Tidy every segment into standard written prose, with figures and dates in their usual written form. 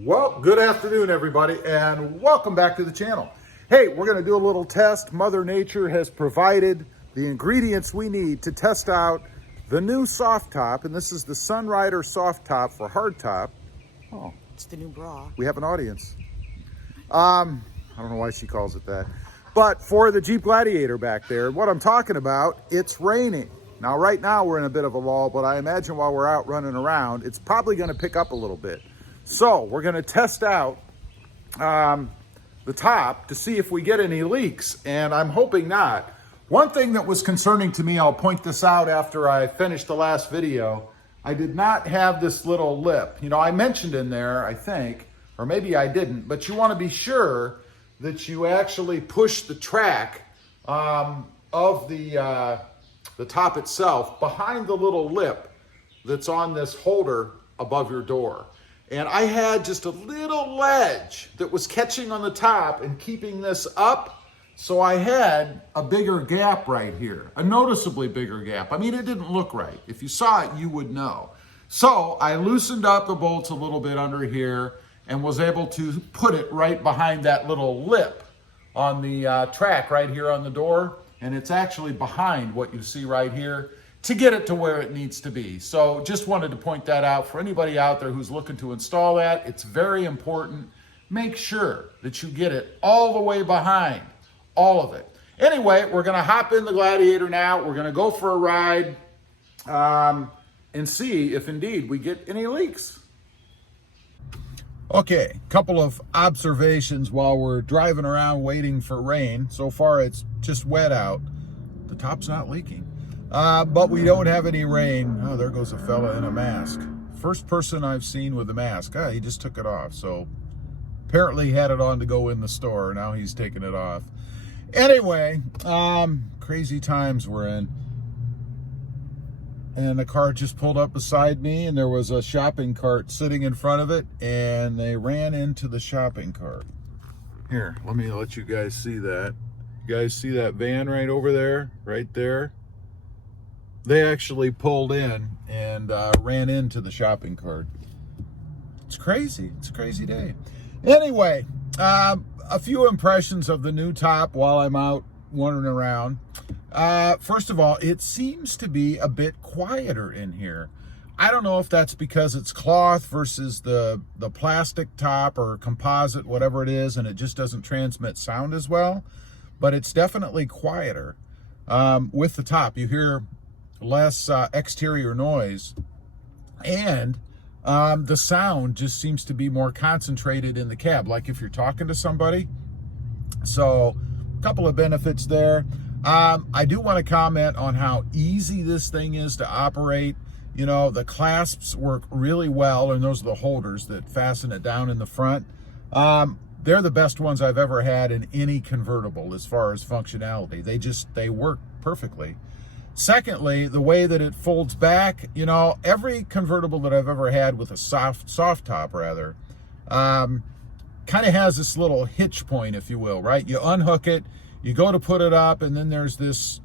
Well, good afternoon, everybody, and welcome back to the channel. Hey, we're going to do a little test. Mother Nature has provided the ingredients we need to test out the new soft top, and this is the Sunrider soft top for hardtop. Oh, It's the new bra. we have an audience. I don't know why she calls it that. But for the Jeep Gladiator back there, what I'm talking about, it's raining. Now, right now, we're in a bit of a lull, but I imagine while we're out running around, it's probably going to pick up a little bit. So we're going to test out the top to see if we get any leaks, and I'm hoping not. One thing that was concerning to me, I'll point this out after I finished the last video, I did not have this little lip. You know, I mentioned in there, I think, or maybe I didn't, but you want to be sure that you actually push the track of the top itself behind the little lip that's on this holder above your door. And I had just a little ledge that was catching on the top and keeping this up. So I had a bigger gap right here, a noticeably bigger gap. I mean, it didn't look right. If you saw it, you would know. So I loosened up the bolts a little bit under here and was able to put it right behind that little lip on the track right here on the door. And it's actually behind what you see right here to get it to where it needs to be. So just wanted to point that out for anybody out there who's looking to install that. It's very important. Make sure that you get it all the way behind, all of it. Anyway, we're gonna hop in the Gladiator now. We're gonna go for a ride and see if indeed we get any leaks. Okay, couple of observations while we're driving around waiting for rain. So far it's just wet out. The top's not leaking. But we don't have any rain. Oh, there goes a fella in a mask. First person I've seen with a mask. He just took it off. So apparently he had it on to go in the store. Now he's taking it off. Anyway, crazy times we're in. And a car just pulled up beside me, and there was a shopping cart sitting in front of it, and they ran into the shopping cart. Here, let me let you guys see that. You guys see that van right over there? Right there? They actually pulled in and ran into the shopping cart. It's crazy. It's a crazy day. Anyway, a few impressions of the new top while I'm out wandering around. First of all, it seems to be a bit quieter in here. I don't know if that's because it's cloth versus the plastic top or composite, whatever it is, and it just doesn't transmit sound as well, but it's definitely quieter. With the top, you hear less exterior noise, and the sound just seems to be more concentrated in the cab, like if you're talking to somebody. So a couple of benefits there. I do want to comment on how easy this thing is to operate. You know, the clasps work really well, and those are the holders that fasten it down in the front. They're the best ones I've ever had in any convertible as far as functionality. They work perfectly. Secondly, the way that it folds back, you know, every convertible that I've ever had with a soft top rather, kind of has this little hitch point, if you will, right? You unhook it, you go to put it up, and then there's this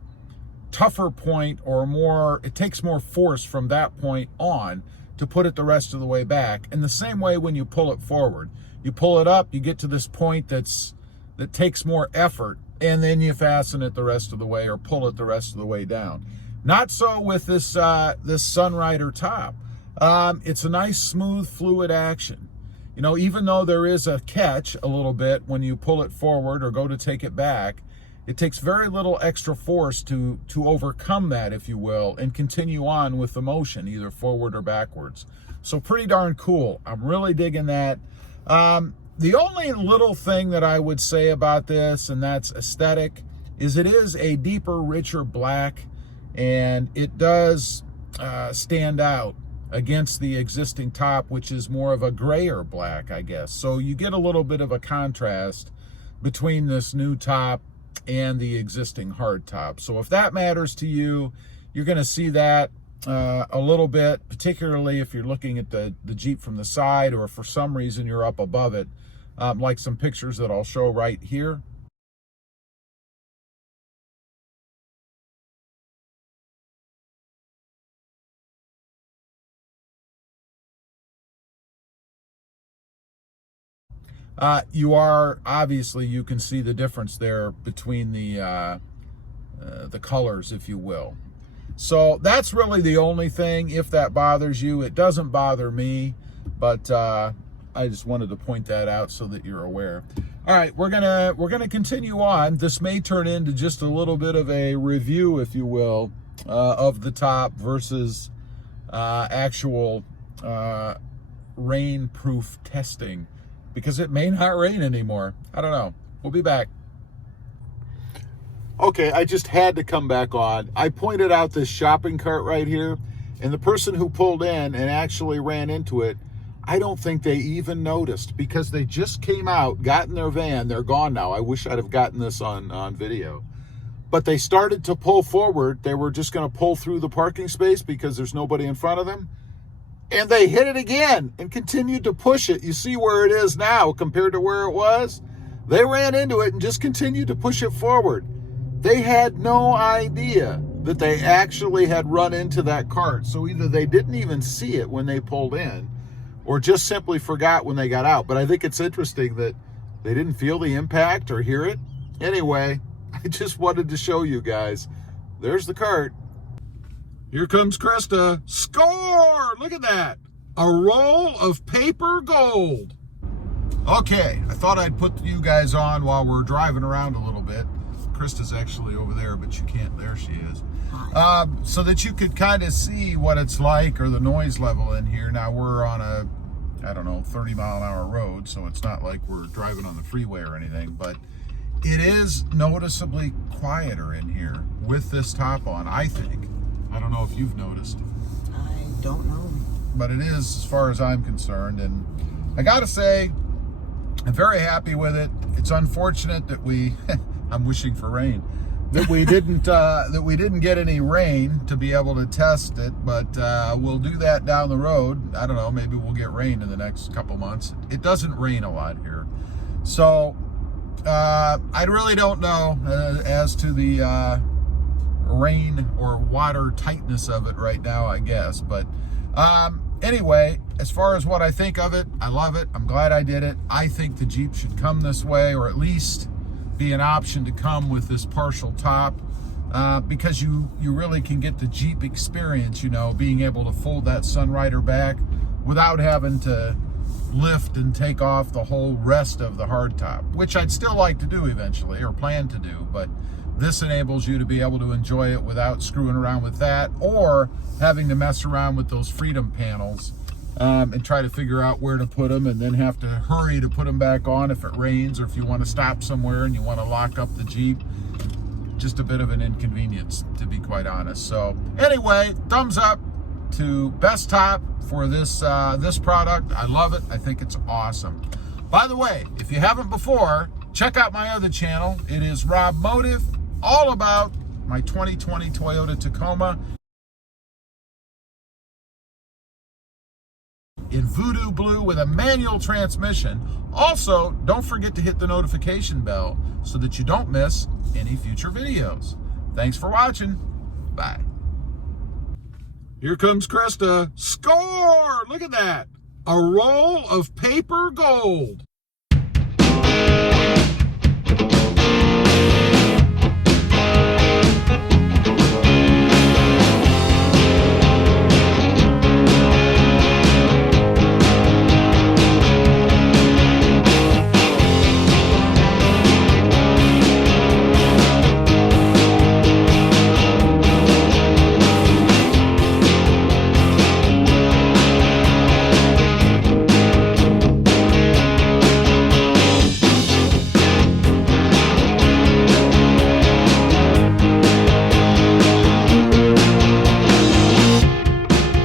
tougher point or more, it takes more force from that point on to put it the rest of the way back. And the same way when you pull it forward, you pull it up, you get to this point that takes more effort, and then you fasten it the rest of the way or pull it the rest of the way down. Not so with this Sunrider top. It's a nice, smooth, fluid action. You know, even though there is a catch a little bit when you pull it forward or go to take it back, it takes very little extra force to overcome that, if you will, and continue on with the motion, either forward or backwards. So pretty darn cool. I'm really digging that. The only little thing that I would say about this, and that's aesthetic, is it is a deeper, richer black, and it does stand out against the existing top, which is more of a grayer black, I guess. So you get a little bit of a contrast between this new top and the existing hard top. So if that matters to you, you're going to see that a little bit, particularly if you're looking at the Jeep from the side, or if for some reason you're up above it, like some pictures that I'll show right here. Obviously you can see the difference there between the colors, if you will. So that's really the only thing. If that bothers you, it doesn't bother me, but I just wanted to point that out so that you're aware. All right, we're gonna continue on. This may turn into just a little bit of a review, if you will, of the top versus actual rain-proof testing, because it may not rain anymore. I don't know. We'll be back. Okay, I just had to come back on. I pointed out this shopping cart right here, and the person who pulled in and actually ran into it, I don't think they even noticed, because they just came out, got in their van. They're gone now. I wish I'd have gotten this on video. But they started to pull forward. They were just going to pull through the parking space because there's nobody in front of them. And they hit it again and continued to push it. You see where it is now compared to where it was? They ran into it and just continued to push it forward. They had no idea that they actually had run into that cart. So either they didn't even see it when they pulled in, or just simply forgot when they got out. But I think it's interesting that they didn't feel the impact or hear it. Anyway, I just wanted to show you guys. There's the cart. Here comes Krista. Score! Look at that. A roll of paper gold. Okay, I thought I'd put you guys on while we're driving around a little bit. Krista's actually over there, but you can't. There she is. So that you could kind of see what it's like, or the noise level in here. Now we're on a, I don't know, 30-mile-an-hour road, so it's not like we're driving on the freeway or anything, but it is noticeably quieter in here with this top on, I think. I don't know if you've noticed. I don't know. But it is, as far as I'm concerned, and I gotta say, I'm very happy with it. It's unfortunate that we, I'm wishing for rain, that we didn't get any rain to be able to test it, but we'll do that down the road. I don't know, maybe we'll get rain in the next couple months. It doesn't rain a lot here. So I really don't know as to the rain or water tightness of it right now, I guess. But anyway, as far as what I think of it, I love it. I'm glad I did it. I think the Jeep should come this way, or at least be an option to come with this partial top, because you really can get the Jeep experience, you know, being able to fold that Sunrider back without having to lift and take off the whole rest of the hardtop, which I'd still like to do eventually, or plan to do, but this enables you to be able to enjoy it without screwing around with that, or having to mess around with those freedom panels and try to figure out where to put them, and then have to hurry to put them back on if it rains, or if you want to stop somewhere and you want to lock up the Jeep. Just a bit of an inconvenience, to be quite honest. So anyway, thumbs up to Bestop for this this product. I love it. I think it's awesome. By the way, if you haven't before, check out my other channel. It is Rob Motive, all about my 2020 Toyota Tacoma in voodoo blue with a manual transmission. Also, don't forget to hit the notification bell so that you don't miss any future videos. Thanks for watching. Bye. Here comes Krista. Score! Look at that. A roll of paper gold.